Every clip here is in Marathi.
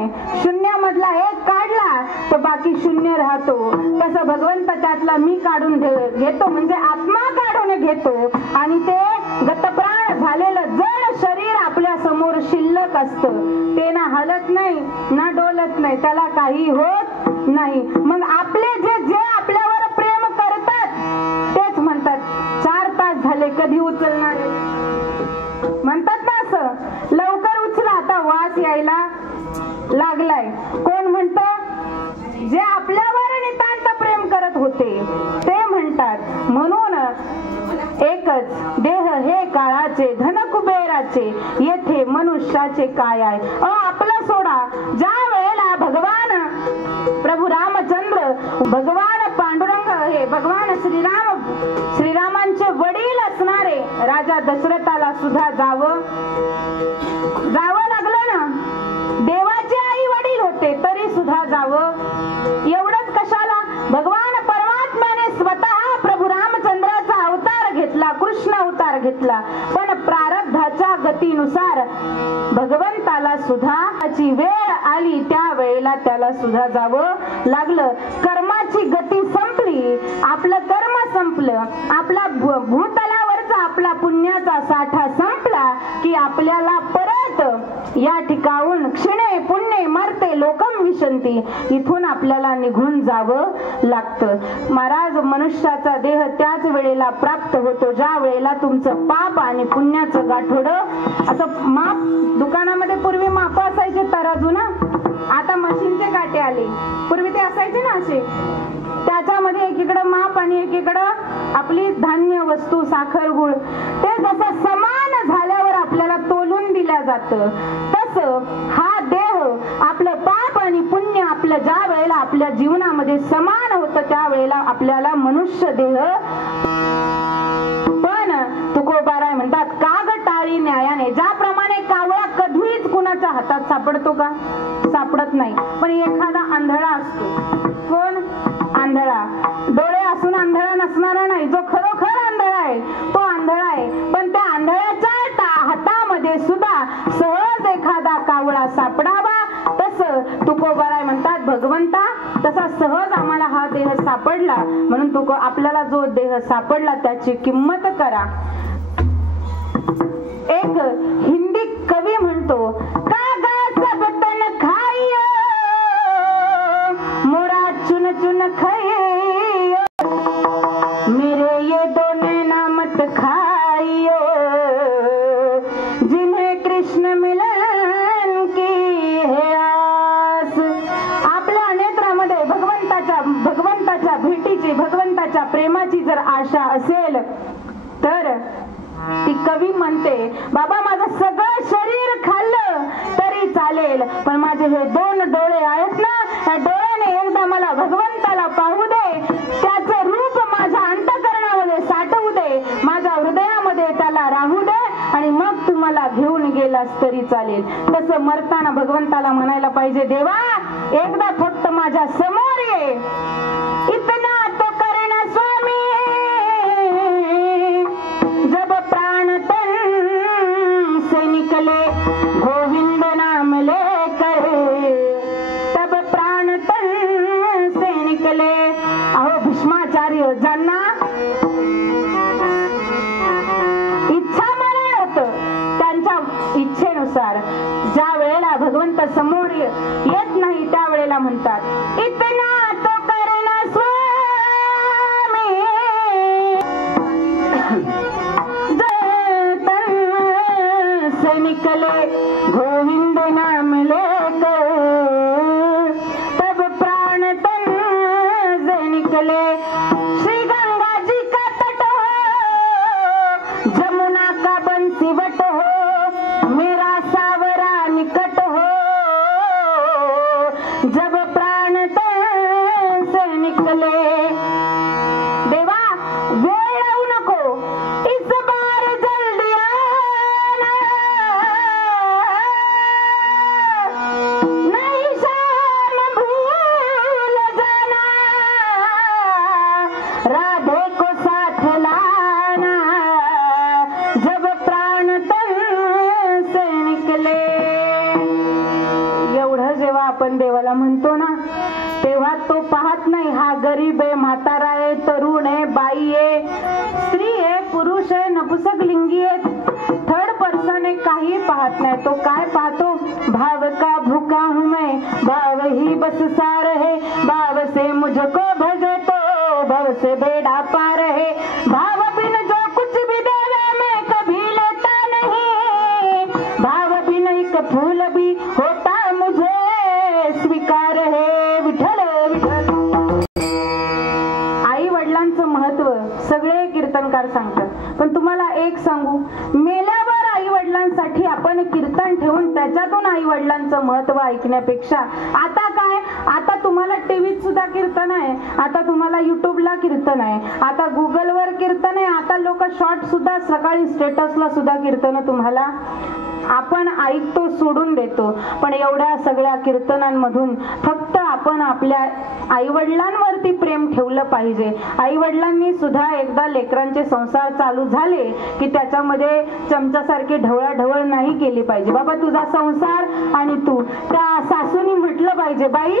नाही. शून्यामधला एक काढला तर बाकी शून्य राहतो. तसं भगवंत त्यातला मी काढून घेतो, म्हणजे आत्मा काढून घेतो आणि ते गतप्राण झालेलं जड शरीर आपल्या समोर शिल्लक असतं. ते ना हलत नाही ना डोलत नाही, त्याला काही होत नाही. मग आपले जे आपल्यावर प्रेम करतात तेच म्हणतात 4 तास झाले कधी उचलणार म्हणतात ना, असं लवकर उचला आता वास यायला लागलाय. कोण म्हणत? जे आपल्यावर नितांत प्रेम करत होते ते म्हणतात. म्हणून एकच देह हे काळाचे धन कुबेराचे, येथे मनुष्याचे काय आहे. आपलं सोडा. ज्या वेळेला भगवान प्रभू रामचंद्र, भगवान पांडुरंग हे भगवान श्रीरामांचे वडील असणारे राजा दशरथाला सुद्धा जावं लागलं ना. देवाचे आई वडील होते तरी सुद्धा जावं. एवढंच कशाला, भगवान परमात्म्याने स्वतः प्रभू रामचंद्राचा अवतार घेतला, कृष्ण अवतार घेतला, पण प्रारब्धाच्या गतीनुसार भगवंताला सुद्धा त्याची वेळ आली, त्या वेळेला त्याला सुद्धा जावं लागलं. कर्माची गती संपली, आपलं कर्म संपलं, आपला भूतलावरचा आपला पुण्याचा साठा संपला की आपल्याला परत या ठिकाणून क्षणे पुण्य मरते लोकम विशंती, इथून आपल्याला निघून जावं लागतं. महाराज, मनुष्याचा देह त्याच वेळेला प्राप्त होतो ज्या वेळेला तुमचं पाप आणि पुण्याचं गाठोडं असं माप. दुकानामध्ये पूर्वी माप असायचे तराजू ना, आता मशीनचे काटे आले. पूर्वी ते असायचे ना असे, त्याच्यामध्ये एकीकडे माप आणि एकीकडं आपली धान्य वस्तू साखर गुळ, ते जसं समान झाल्यावर आपल्याला तोलून दिल्या जातं, तसं हा देह आपलं पाप आणि पुण्य आपलं ज्या वेळेला आपल्या जीवनामध्ये समान होतं त्या वेळेला आपल्याला मनुष्य देह. पण तुकोबाराय म्हणतात काग टाळी न्यायाने, ज्याप्रमाणे कावळा कधीच कुणाच्या हातात सापडतो का? सापडत नाही. पण एखादा आंधळा असतो. कोण? आंधळा. डोळे असून आंधळा नसणारा नाही, जो खरोखर आंधळा आहे तो आंधळा आहे. पण त्या आंधळ्याच्या हातामध्ये सुद्धा सहज एखादा कावळा सापडावा. तसं तुकोबाराय म्हणतात भगवंता तसा सहज आम्हाला हा देह सापडला, म्हणून तुको आपल्याला जो देह सापडला त्याची किंमत करा. एक हिंदी कवी म्हणतो, कागा सब तन खाइयो मोरा चुन चुन खाइयो, मेरे ये दो नैना मत खाइयो, जिन्हें कृष्ण मिलन की है आस. आपल्या नेत्रामध्ये भगवंताच्या भेटीची, भगवंताच्या प्रेमाची जर आशा असेल तर ती कवी म्हणते, बाबा माझं सगळं शरीर खाल्लं तरी चालेल, पण माझे हे 2 डोळे आहेत ना, त्या डोळ्याने एकदा मला भगवंताला पाहू दे, त्याचं रूप माझ्या अंतःकरणामध्ये साठवू दे, माझ्या हृदयामध्ये त्याला राहू दे, आणि मग तुम्हाला घेऊन गेलास तरी चालेल. तसं मरताना भगवंताला म्हणायला पाहिजे, देवा एकदा फक्त माझ्या समोर ये. इतना तो करना स्वामी जब प्राण तन से निकले, गोविंद नाम लेकर तब प्राण तन से निकले. अहो भीष्माचार्य ज्यांना इच्छा मरण होतं, त्यांच्या इच्छेनुसार ज्या वेळेला भगवंत समोर येत नाही त्या वेळेला म्हणतात, इतना तो करना स्वामी से निकले, गोविंद नाम लेकर तब प्राण तन से निकले. श्री गंगा जी का तट हो, जमुना का बंसीवट हो, मेरा सावरा निकट हो, जब प्राण तन तेव्हा तो पाहत नाही हा गरीब आहे, म्हातारा आहे, तरुण आहे, बाई आहे, स्त्री आहे, पुरुष आहे, नपुसकलिंगी आहे, थर्ड पर्सन आहे, काही पाहत नाही. तो काय पाहतो? भाव का भूखा हूं मैं, भाव ही बस सार है, भाव से मुझको भजे तो भव से बेड़ा पार है, भाव बिन जो कुछ भी देवे मैं कभी लेता नहीं, भाव बिन एक फूल भी होता मुझे स्वीकार है. विठ्ठल विठ्ठल. आई वडिलांचं महत्व सगळे कीर्तनकार सांगतात, पण तुम्हाला एक सांगू, मेल्यावर आई वडिलांसाठी आपण कीर्तन ठेवून त्याच्यातून आई वडिलांचं महत्व ऐकण्यापेक्षा आता काय, आता तुम्हाला टीव्हीत सुद्धा कीर्तन आहे, आता तुम्हाला युट्यूबला कीर्तन आहे, आता गुगलवर कीर्तन आहे, आता लोक शॉर्ट सुद्धा सकाळी स्टेटसला सुद्धा कीर्तन तुम्हाला आपण ऐकतो, सोडून देतो. पण एवढ्या सगळ्या कीर्तनांमधून फक्त आपण आपल्या आई वडिलांवरती प्रेम ठेवलं पाहिजे. आई वडिलांनी सुद्धा एकदा लेकरांचे संसार चालू झाले की त्याच्यामध्ये चमच्यासारखी ढवळाढवळ नाही केली पाहिजे. बाबा तुझा संसार आणि तू, त्या सासूनी म्हटलं पाहिजे, बाई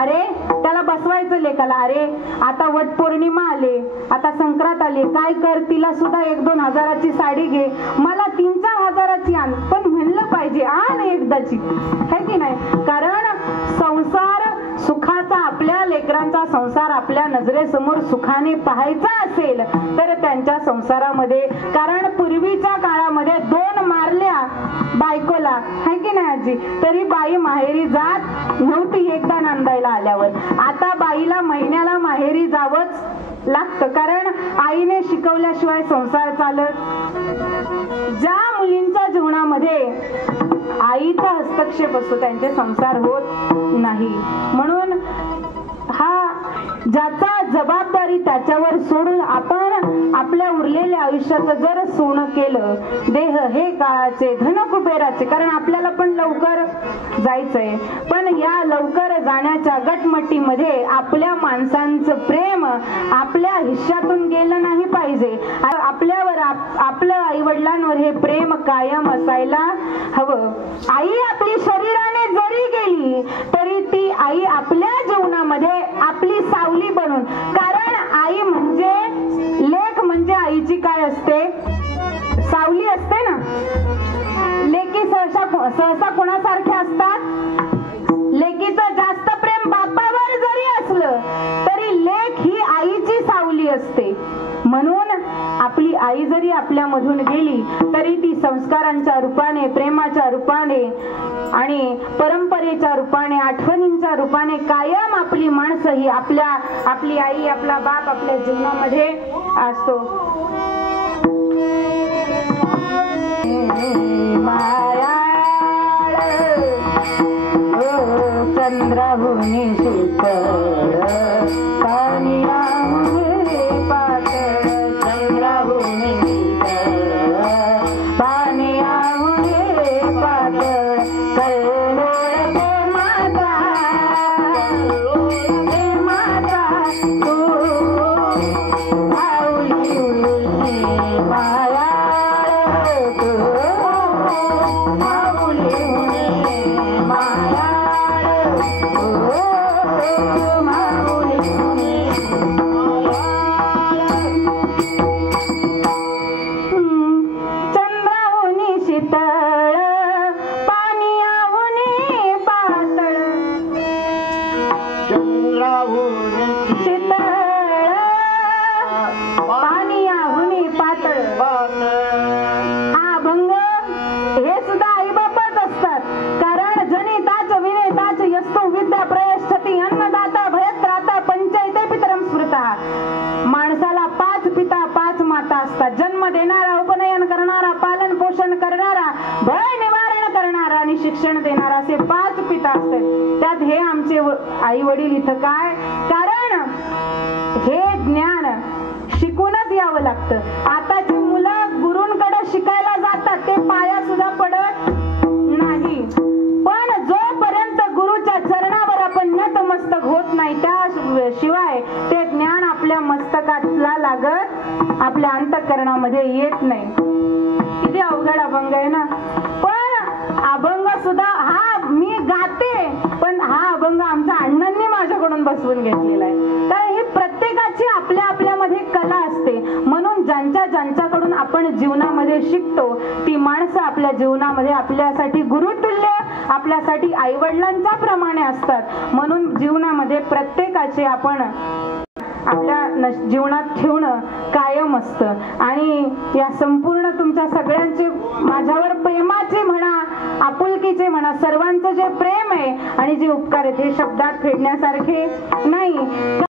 अरे त्याला बसवायचं लेकाला, अरे आता वट पौर्णिमा आले, आता संक्रांत आली, काय कर, तिला सुद्धा 1-2 हजाराची साडी घे, मला 3-4 हजाराची आण, पण म्हणलं पाहिजे आण एकदाची, है की नाही? कारण संसार सुखाचा, आपल्या लेकरांचा संसार आपल्या नजरेसमोर सुखाने पाहायचा असेल तर त्यांच्या संसारामध्ये, कारण पूर्वीच्या काळामध्ये 2 मारल्या बायकोला, है की नाही आजी, तरी बाई माहेरी जात नव्हती एकदा नांदायला आल्यावर. आता बाईला महिन्याला माहेरी जावंच लागतं, कारण आईने शिकवल्याशिवाय संसार चालत. ज्या मुलींच्या जीवनामध्ये आईचा हस्तक्षेप असतो त्यांचे संसार होत नाही. म्हणून हा ज्याचा जबाबदारी त्याच्यावर सोडून आपण आपल्या उरलेल्या आयुष्याचं जर सोनं केलं, देह हे काळाचे धन कुबेराचे, कारण आपल्याला पण लवकर जायचंय, पण या लवकर जाण्याच्या गटमटीमध्ये आपल्या माणसांचं प्रेम आपल्या हिश्श्यातून गेलं नाही पाहिजे. आपल्यावर आपलं आई वडिलांवर हे प्रेम कायम असायला हवं. आई आपली शरीराने जरी गेली तरी ती आई आपल्या जीवनामध्ये आपली सावली बनून, कारण आई म्हणजे लेक म्हणजे आईची काय असते, सावली असते ना. लेकी सहसा कोणासारखे असतात, लेकीचं जास्त प्रेम बापावर जरी असलं तरी लेक ही आईची सावली असते. म्हणून आपली आई जरी आपल्या मधून गेली तरी ती संस्कारांच्या रूपाने, प्रेमाच्या रूपाने आणि परंपरेच्या रूपाने, आठवणींच्या रूपाने कायम आपली माणसं ही आपली आई, आपला बाप आपल्या जीवनामध्ये असतो. चंद्रहुनी शीतळ पानिया पातळ, चंद्रहुनी शीतळ पानिया पातळ, कल्लोळ माता तू माऊली माया तू माऊली माया चंद्राहुनी शीतळ पानियाहुनी पातळ, चंद्राहुनी शीतळ पानियाहुनी पातळ. हा अभंग हे सुद्धा आईबापच असतात, कारण जनिताच विनेताच यस्तु विद्या प्रयच्छति अन्नदाता भयत्राता पंचैते पितरं स्मृतः. माणसाला 5 पिता 5 माता असतात, जन्म देणारा, उपनयन करणारा, पालन पोषण करणारा, भय निवारण करणारा आणि शिक्षण देणारा, असे 5 पिता असतात. त्यात हे आमचे आई वडील इथं काय, कारण हे ज्ञान शिकूनच यावं लागतं. आताची मुलं गुरूंकडे शिकायला जातात, ते पाया सुद्धा पडत नाही. पण जोपर्यंत गुरुच्या चरणावर आपण नतमस्तक होत नाही त्याशिवाय ते ज्ञान आपल्या मस्तकाला लागत आपल्या अंतःकरणामध्ये येत नाही. किती अवघड अभंग आहे ना. पण अभंग सुद्धा हा मी गाते, पण हा अभंग आमच्या अण्णांनी घेतलेला आहे. कारण ही प्रत्येकाची आपल्या आपल्यामध्ये कला असते. म्हणून ज्यांच्याकडून आपण जीवनामध्ये शिकतो ती माणसं आपल्या जीवनामध्ये आपल्यासाठी गुरुतुल्य, आपल्यासाठी आईवडिलांच्या प्रमाणे असतात. म्हणून जीवनामध्ये प्रत्येकाचे आपण आपल्या जीवनात ठेवणं कायम असतं. आणि या संपूर्ण तुमच्या सगळ्यांचे माझ्यावर प्रेमाचे म्हणा, आपुलकीचे म्हणा, सर्वांचं जे प्रेम आहे आणि जे उपकार आहेत हे शब्दात फेडण्यासारखे नाही.